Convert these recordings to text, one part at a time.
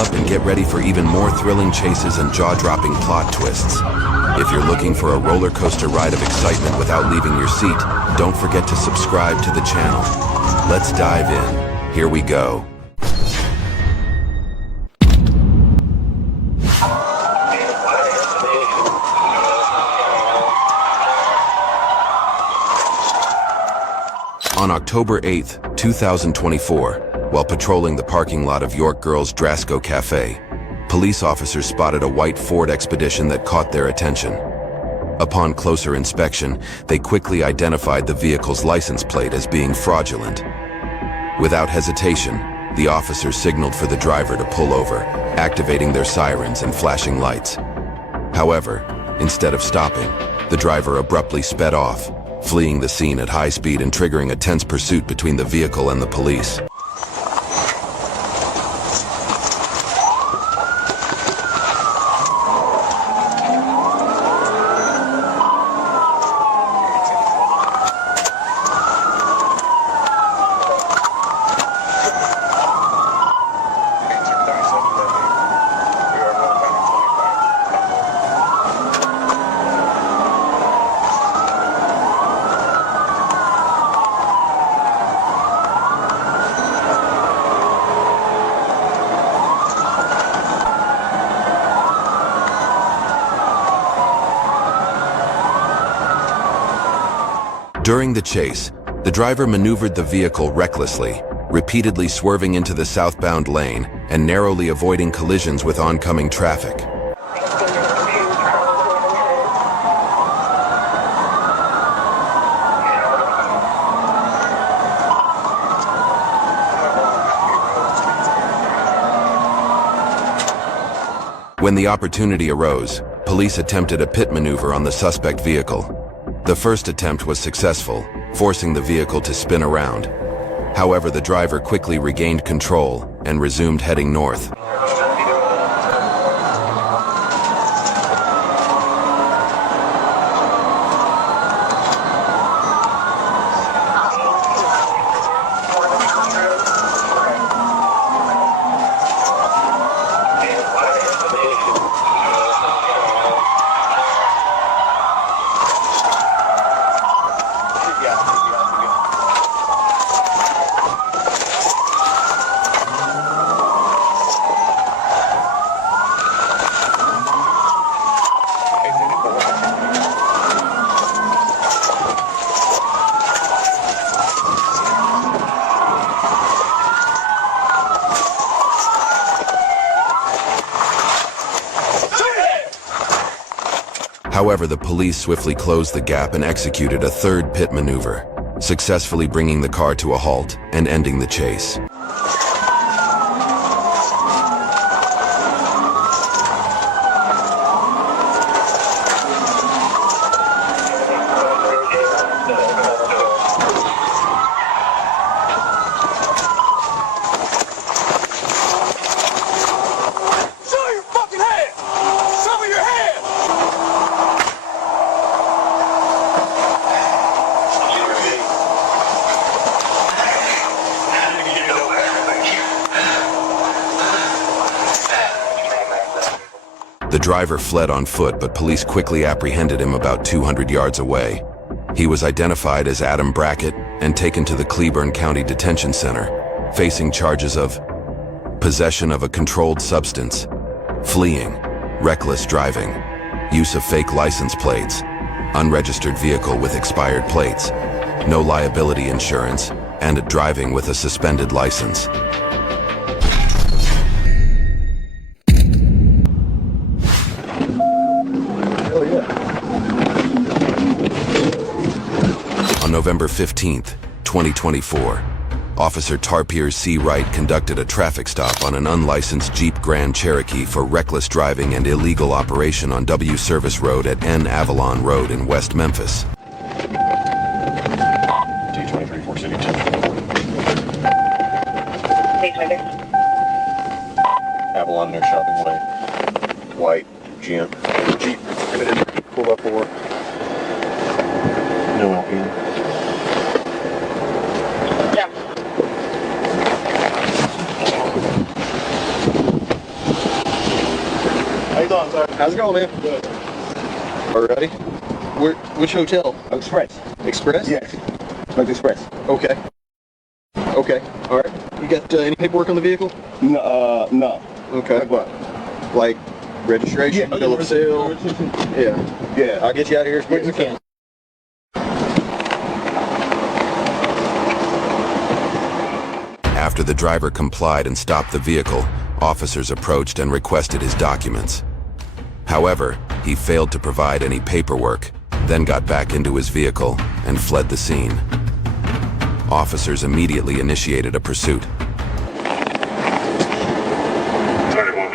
up and get ready for even more thrilling chases and jaw-dropping plot twists. If you're looking for a roller coaster ride of excitement without leaving your seat, don't forget to subscribe to the channel. Let's dive in. Here we go. On October 8, 2024, while patrolling the parking lot of York Girls Drasco Cafe, police officers spotted a white Ford Expedition that caught their attention. Upon closer inspection, they quickly identified the vehicle's license plate as being fraudulent. Without hesitation, the officers signaled for the driver to pull over, activating their sirens and flashing lights. However, instead of stopping, the driver abruptly sped off, fleeing the scene at high speed and triggering a tense pursuit between the vehicle and the police. During the chase, the driver maneuvered the vehicle recklessly, repeatedly swerving into the southbound lane and narrowly avoiding collisions with oncoming traffic. When the opportunity arose, police attempted a pit maneuver on the suspect vehicle. The first attempt was successful, forcing the vehicle to spin around. However, the driver quickly regained control and resumed heading north. However, the police swiftly closed the gap and executed a third pit maneuver, successfully bringing the car to a halt and ending the chase. The driver fled on foot, but police quickly apprehended him about 200 yards away. He was identified as Adam Brackett and taken to the Cleburne County Detention Center, facing charges of possession of a controlled substance, fleeing, reckless driving, use of fake license plates, unregistered vehicle with expired plates, no liability insurance, and driving with a suspended license. On November 15, 2024, Officer Tarpier C. Wright conducted a traffic stop on an unlicensed Jeep Grand Cherokee for reckless driving and illegal operation on W Service Road at N Avalon Road in West Memphis. T-23 City 2. Avalon near Shopping Way. White Jeep. Pulled up for. No LP. How's it going, man? Good. Alrighty. Which hotel? Express. Express? Yes. Like Express. Okay. Okay. Alright. You got any paperwork on the vehicle? No. No. Okay. Like what? Like registration, bill of sale? Yeah. Yeah. I'll get you out of here as quick as I can. After the driver complied and stopped the vehicle, officers approached and requested his documents. However, he failed to provide any paperwork, then got back into his vehicle and fled the scene. Officers immediately initiated a pursuit.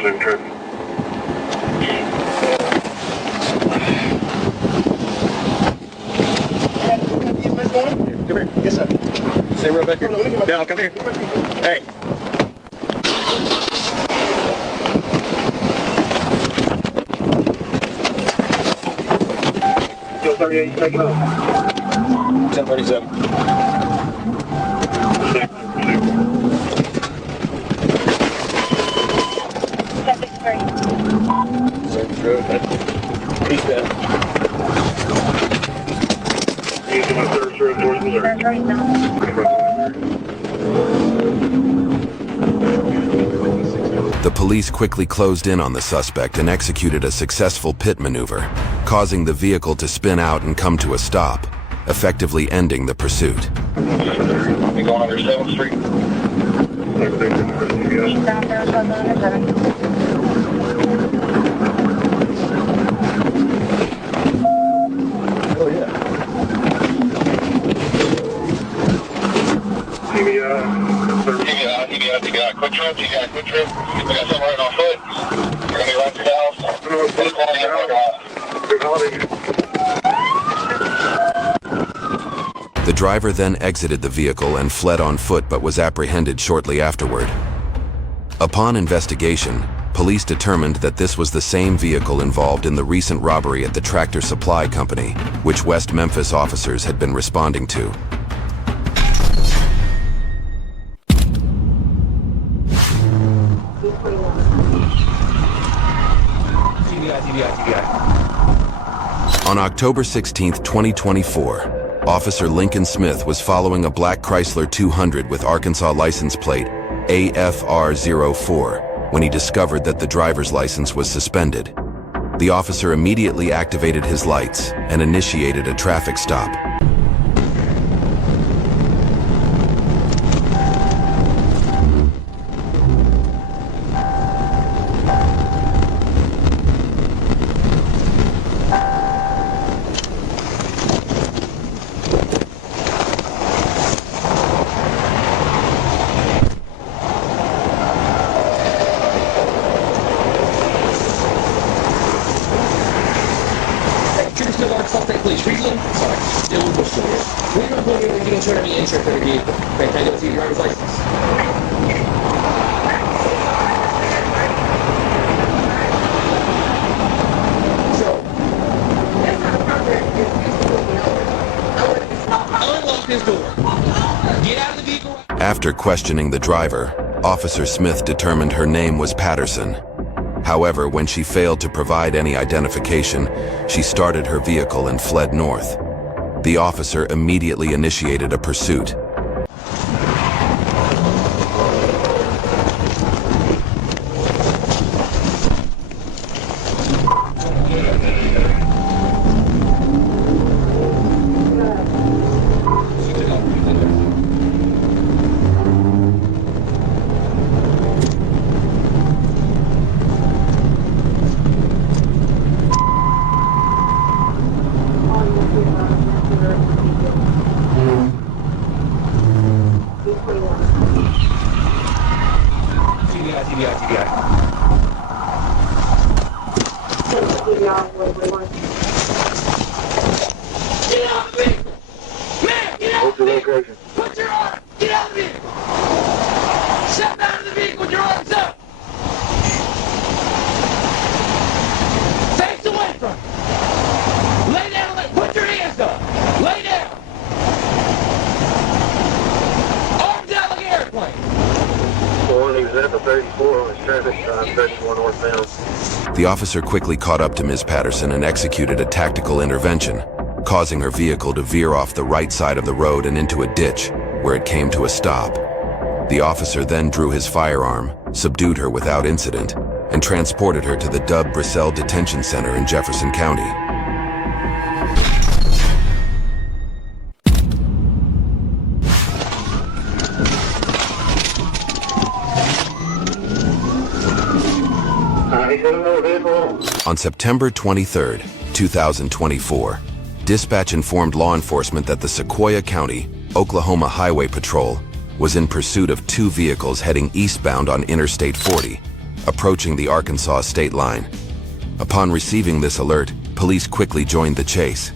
Same trip. Come here. Yes, sir. Stay right back here. No, come here. Hey. Still 38, take it off. 1037. Service Road. Eastbound. Easy on Service Road towards Missouri. The police quickly closed in on the suspect and executed a successful pit maneuver, causing the vehicle to spin out and come to a stop, effectively ending the pursuit. You going under 7th Street? Oh, yeah. You got a quick trip? You got a quick trip? We got something right on foot. You're going to be running to the house. The driver then exited the vehicle and fled on foot but was apprehended shortly afterward. Upon investigation, police determined that this was the same vehicle involved in the recent robbery at the Tractor Supply Company, which West Memphis officers had been responding to. On October 16, 2024, Officer Lincoln Smith was following a black Chrysler 200 with Arkansas license plate AFR04 when he discovered that the driver's license was suspended. The officer immediately activated his lights and initiated a traffic stop. Please, sorry, still in the store. We don't believe we can insure any insurance for the vehicle. Okay, can I go see your driver's license? So, unlock his door. Get out of the vehicle. After questioning the driver, Officer Smith determined her name was Patterson. However, when she failed to provide any identification, she started her vehicle and fled north. The officer immediately initiated a pursuit. Put your arm! Get out of the vehicle! Step out of the vehicle with your arms up! Face away from me! Lay down, put your hands up! Lay down! Arms out like an airplane! Morning, 34 on the traffic, 31 northbound. The officer quickly caught up to Ms. Patterson and executed a tactical intervention, causing her vehicle to veer off the right side of the road and into a ditch, where it came to a stop. The officer then drew his firearm, subdued her without incident, and transported her to the Dub Brissell Detention Center in Jefferson County. On September 23, 2024, dispatch informed law enforcement that the Sequoia County, Oklahoma Highway Patrol was in pursuit of two vehicles heading eastbound on Interstate 40, approaching the Arkansas state line. Upon receiving this alert, police quickly joined the chase.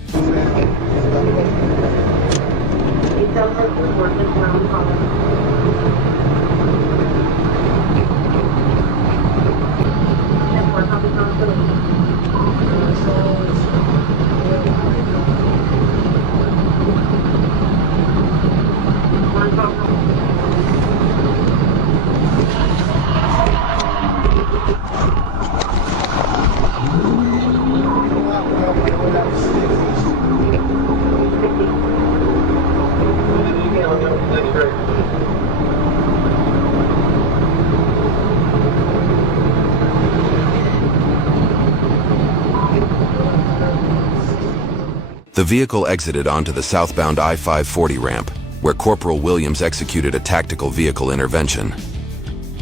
The vehicle exited onto the southbound I-540 ramp, where Corporal Williams executed a tactical vehicle intervention.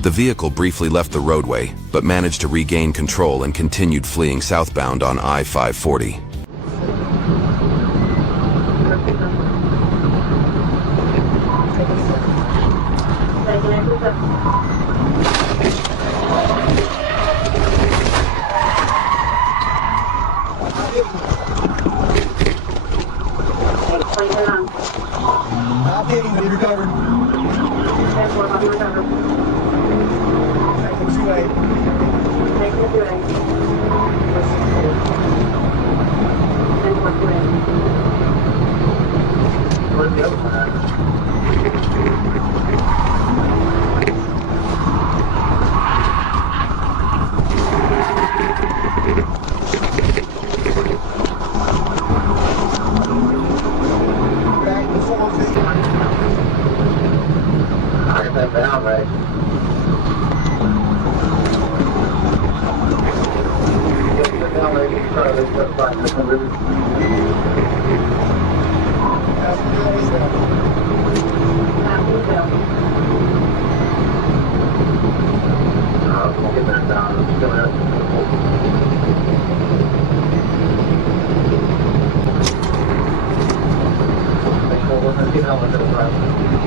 The vehicle briefly left the roadway, but managed to regain control and continued fleeing southbound on I-540.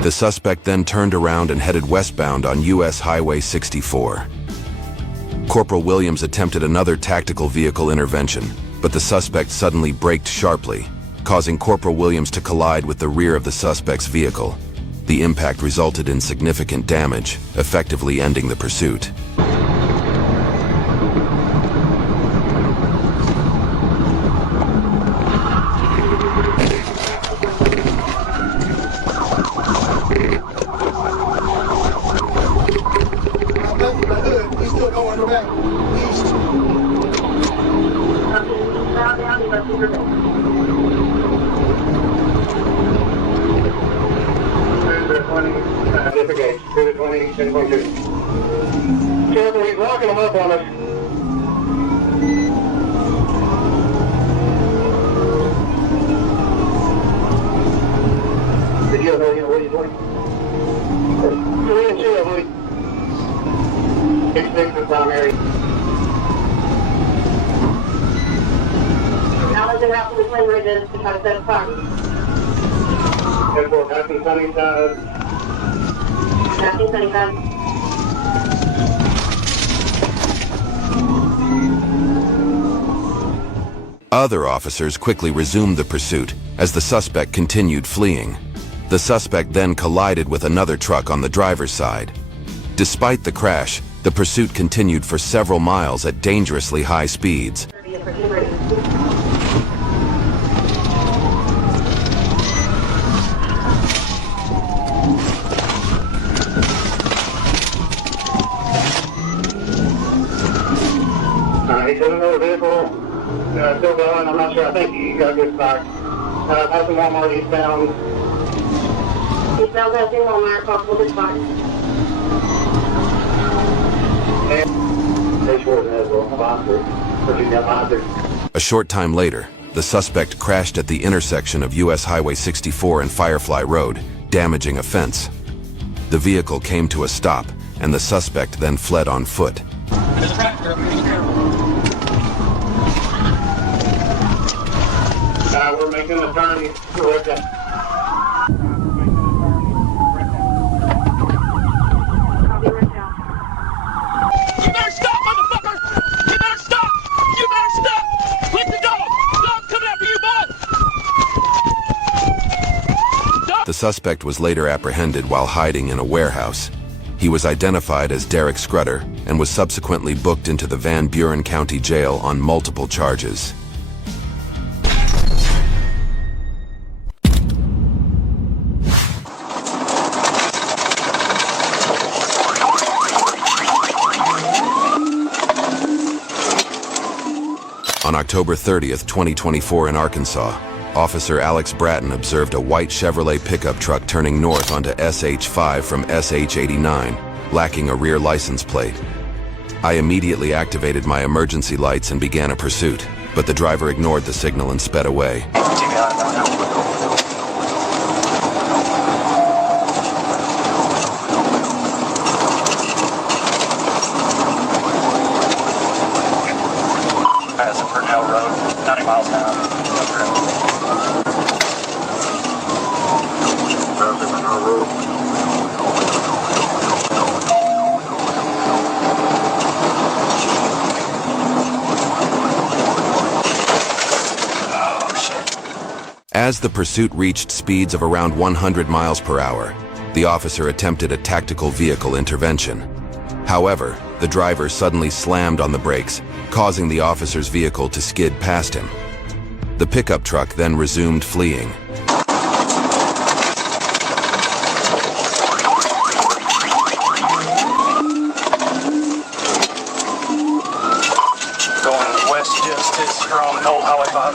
The suspect then turned around and headed westbound on US Highway 64. Corporal Williams attempted another tactical vehicle intervention, but the suspect suddenly braked sharply, causing Corporal Williams to collide with the rear of the suspect's vehicle. The impact resulted in significant damage, effectively ending the pursuit. He's locking them up on us. Video, what are you doing? 3 and 2, I believe. 6 is primary. Now they're out to the plane bridges to try to set a fire. Airport, Happy Sunnyside. Happy Sunnyside. Other officers quickly resumed the pursuit as the suspect continued fleeing. The suspect then collided with another truck on the driver's side. Despite the crash, the pursuit continued for several miles at dangerously high speeds. still going. I'm not sure. I think you got a good spot. Passing Walmart eastbound. Eastbound passing Walmart, possible good spot. A short time later, the suspect crashed at the intersection of US Highway 64 and Firefly Road, damaging a fence. The vehicle came to a stop, and the suspect then fled on foot. There's a tractor. Be careful. We're making a turn. Right there. Copy right now. You better stop, motherfucker! You better stop! You better stop! Let the dog! Dog's coming after you, bud! The suspect was later apprehended while hiding in a warehouse. He was identified as Derek Scrutter and was subsequently booked into the Van Buren County Jail on multiple charges. On October 30th, 2024 in Arkansas, Officer Alex Bratton observed a white Chevrolet pickup truck turning north onto SH5 from SH89, lacking a rear license plate. I immediately activated my emergency lights and began a pursuit, but the driver ignored the signal and sped away. Passing Purnell Road, 90 miles an hour. As the pursuit reached speeds of around 100 miles per hour, the officer attempted a tactical vehicle intervention. However, the driver suddenly slammed on the brakes, causing the officer's vehicle to skid past him. The pickup truck then resumed fleeing. Going west Justice from Old Highway 5.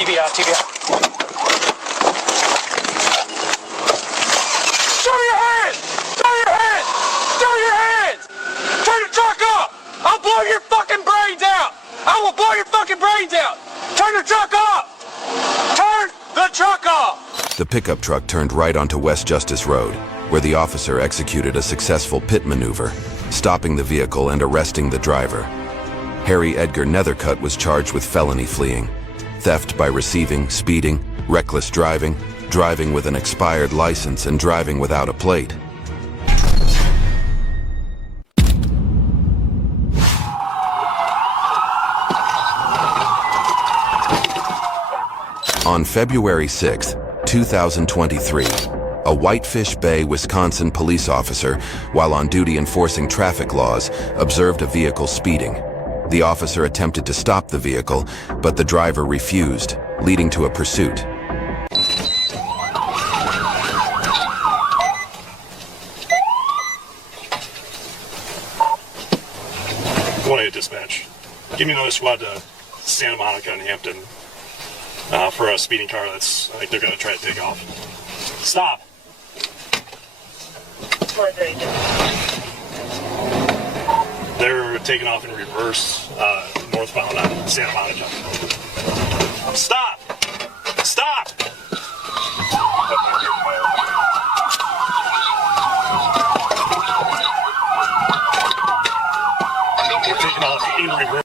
TBI. Show your hands! Show your hands! Show your hands! Turn the truck up! I'll blow your fucking brains out! I will blow your fucking brains out! Turn the truck up! Turn the truck off! The pickup truck turned right onto West Justice Road, where the officer executed a successful pit maneuver, stopping the vehicle and arresting the driver. Harry Edgar Nethercutt was charged with felony fleeing, theft by receiving, speeding, reckless driving, driving with an expired license, and driving without a plate. On February 6, 2023, a Whitefish Bay, Wisconsin police officer, while on duty enforcing traffic laws, observed a vehicle speeding. The officer attempted to stop the vehicle, but the driver refused, leading to a pursuit. 1-8 dispatch. Give me another squad to Santa Monica and Hampton for a speeding car that's, I think they're going to try to take off. Stop! They're taking off in reverse, northbound on Santa Monica. Stop! Stop! They're taking off in reverse.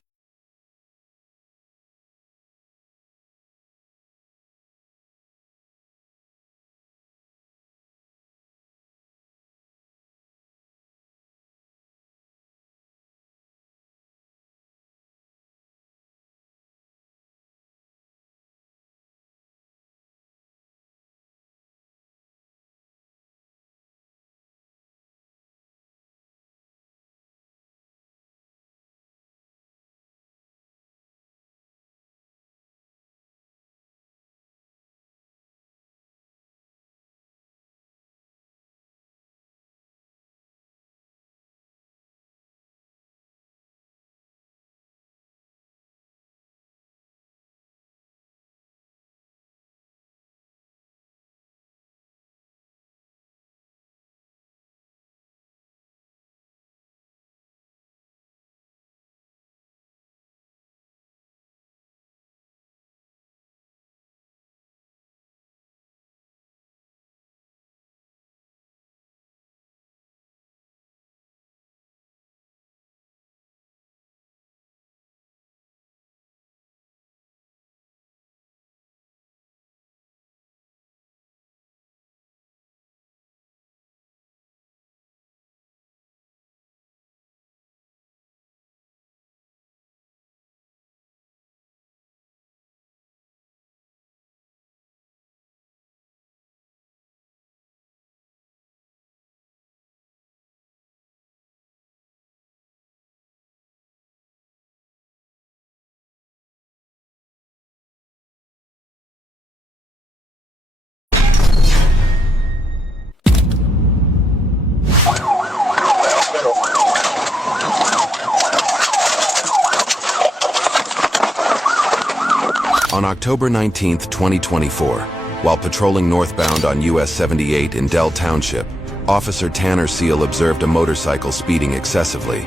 On October 19, 2024, while patrolling northbound on US 78 in Dell Township, Officer Tanner Seal observed a motorcycle speeding excessively.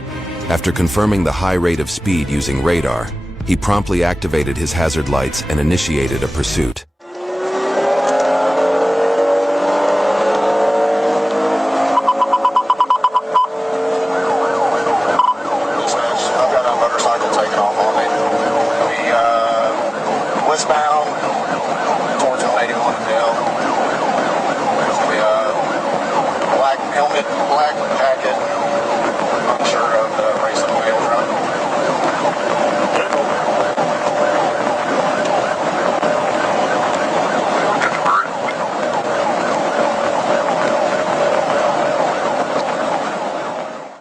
After confirming the high rate of speed using radar, he promptly activated his hazard lights and initiated a pursuit. I've got a motorcycle taking off on me. Westbound towards 81 Dale. Black helmet, black jacket. Not sure of the race of the wheels, right?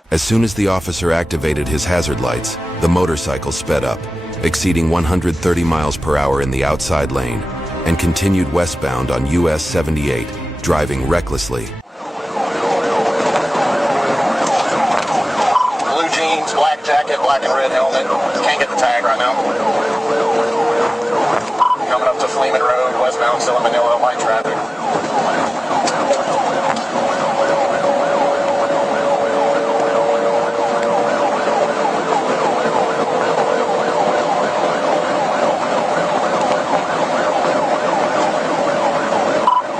As soon as the officer activated his hazard lights, the motorcycle sped up, exceeding 130 miles per hour in the outside lane, and continued westbound on US 78, driving recklessly. Blue jeans, black jacket, black and red helmet. Can't get the tag right now. Coming up to Fleeman Road, westbound, still in Manila, light traffic.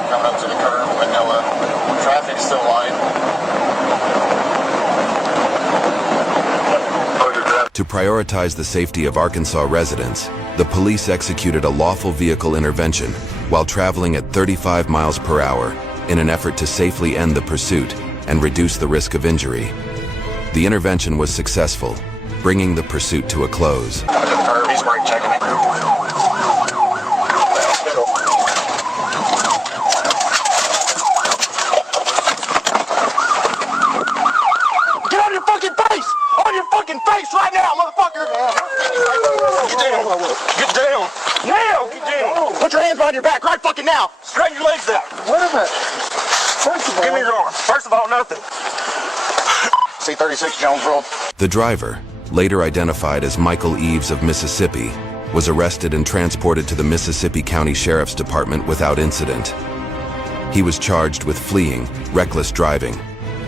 Coming up to the curve, Manila. Traffic still light. To prioritize the safety of Arkansas residents, the police executed a lawful vehicle intervention while traveling at 35 miles per hour in an effort to safely end the pursuit and reduce the risk of injury. The intervention was successful, bringing the pursuit to a close. Coming to the curve, he's brake checking it. Get on your fucking face! On your fucking face right now, motherfucker! Get down! Get down! Now! Get down! Put your hands behind your back right fucking now! Straighten your legs out! Wait a minute. First of all, Give me your arm. First of all, nothing. C-36 Jonesboro. The driver, later identified as Michael Eves of Mississippi, was arrested and transported to the Mississippi County Sheriff's Department without incident. He was charged with fleeing, reckless driving,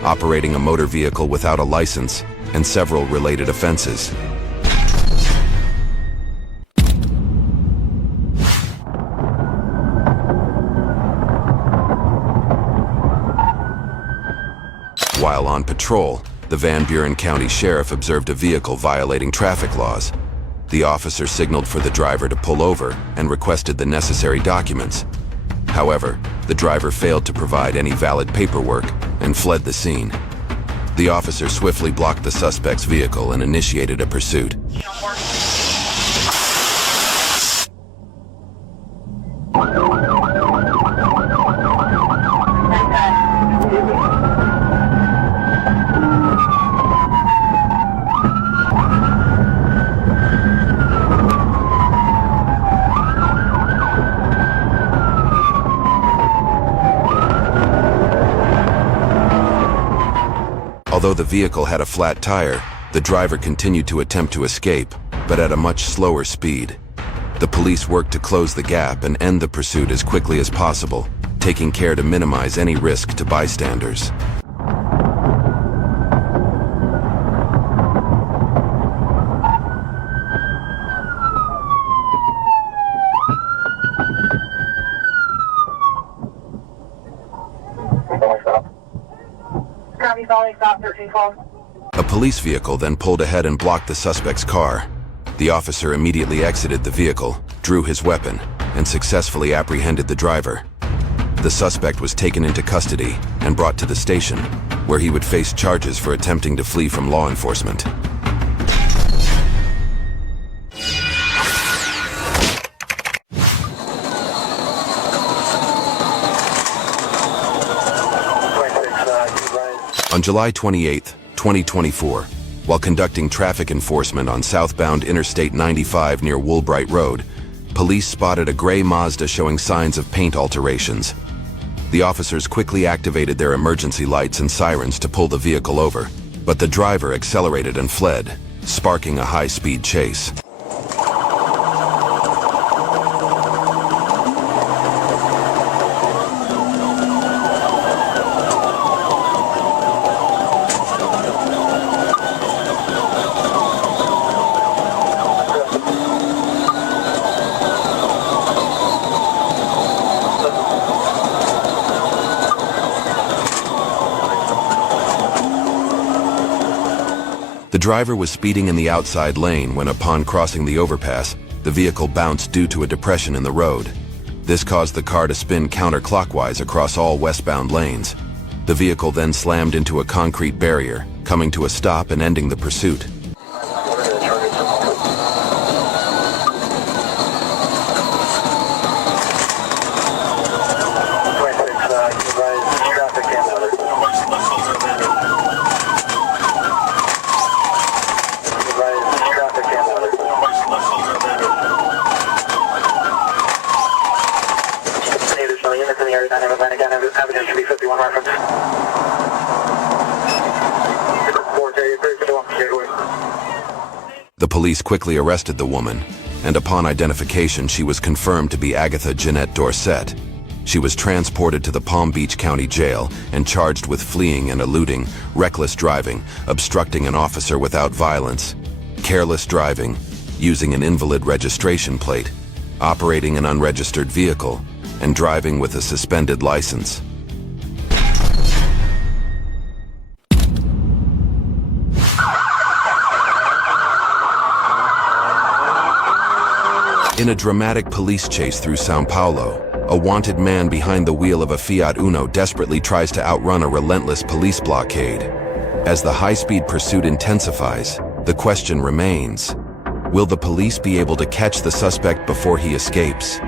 operating a motor vehicle without a license, and several related offenses. While on patrol, the Van Buren County Sheriff observed a vehicle violating traffic laws. The officer signaled for the driver to pull over and requested the necessary documents. However, the driver failed to provide any valid paperwork and fled the scene. The officer swiftly blocked the suspect's vehicle and initiated a pursuit. Although the vehicle had a flat tire, the driver continued to attempt to escape, but at a much slower speed. The police worked to close the gap and end the pursuit as quickly as possible, taking care to minimize any risk to bystanders. Copy, following stop 1312. A police vehicle then pulled ahead and blocked the suspect's car. The officer immediately exited the vehicle, drew his weapon, and successfully apprehended the driver. The suspect was taken into custody and brought to the station, where he would face charges for attempting to flee from law enforcement. On July 28, 2024, while conducting traffic enforcement on southbound Interstate 95 near Woolbright Road, police spotted a gray Mazda showing signs of paint alterations. The officers quickly activated their emergency lights and sirens to pull the vehicle over, but the driver accelerated and fled, sparking a high-speed chase. driver was speeding in the outside lane when, upon crossing the overpass, the vehicle bounced due to a depression in the road. This caused the car to spin counterclockwise across all westbound lanes. The vehicle then slammed into a concrete barrier, coming to a stop and ending the pursuit. The police quickly arrested the woman, and upon identification she was confirmed to be Agatha Jeanette Dorset. She was transported to the Palm Beach County Jail and charged with fleeing and eluding, reckless driving, obstructing an officer without violence, careless driving, using an invalid registration plate, operating an unregistered vehicle, and driving with a suspended license. In a dramatic police chase through São Paulo, a wanted man behind the wheel of a Fiat Uno desperately tries to outrun a relentless police blockade. As the high-speed pursuit intensifies, the question remains: will the police be able to catch the suspect before he escapes?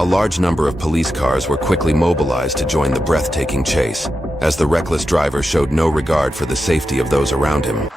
A large number of police cars were quickly mobilized to join the breathtaking chase, as the reckless driver showed no regard for the safety of those around him.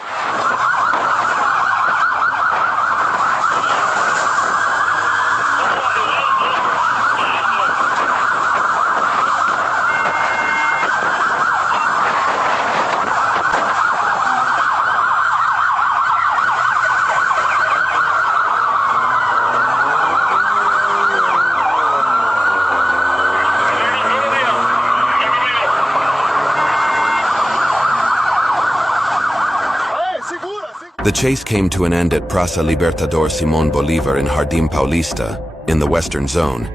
The chase came to an end at Praça Libertador Simón Bolívar in Jardim Paulista, in the Western Zone,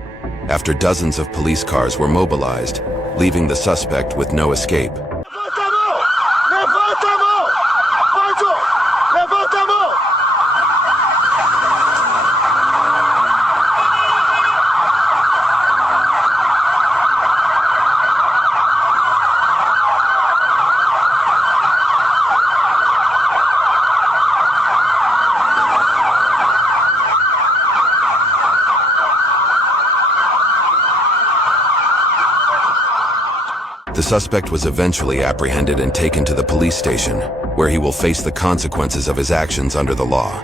after dozens of police cars were mobilized, leaving the suspect with no escape. The suspect was eventually apprehended and taken to the police station, where he will face the consequences of his actions under the law.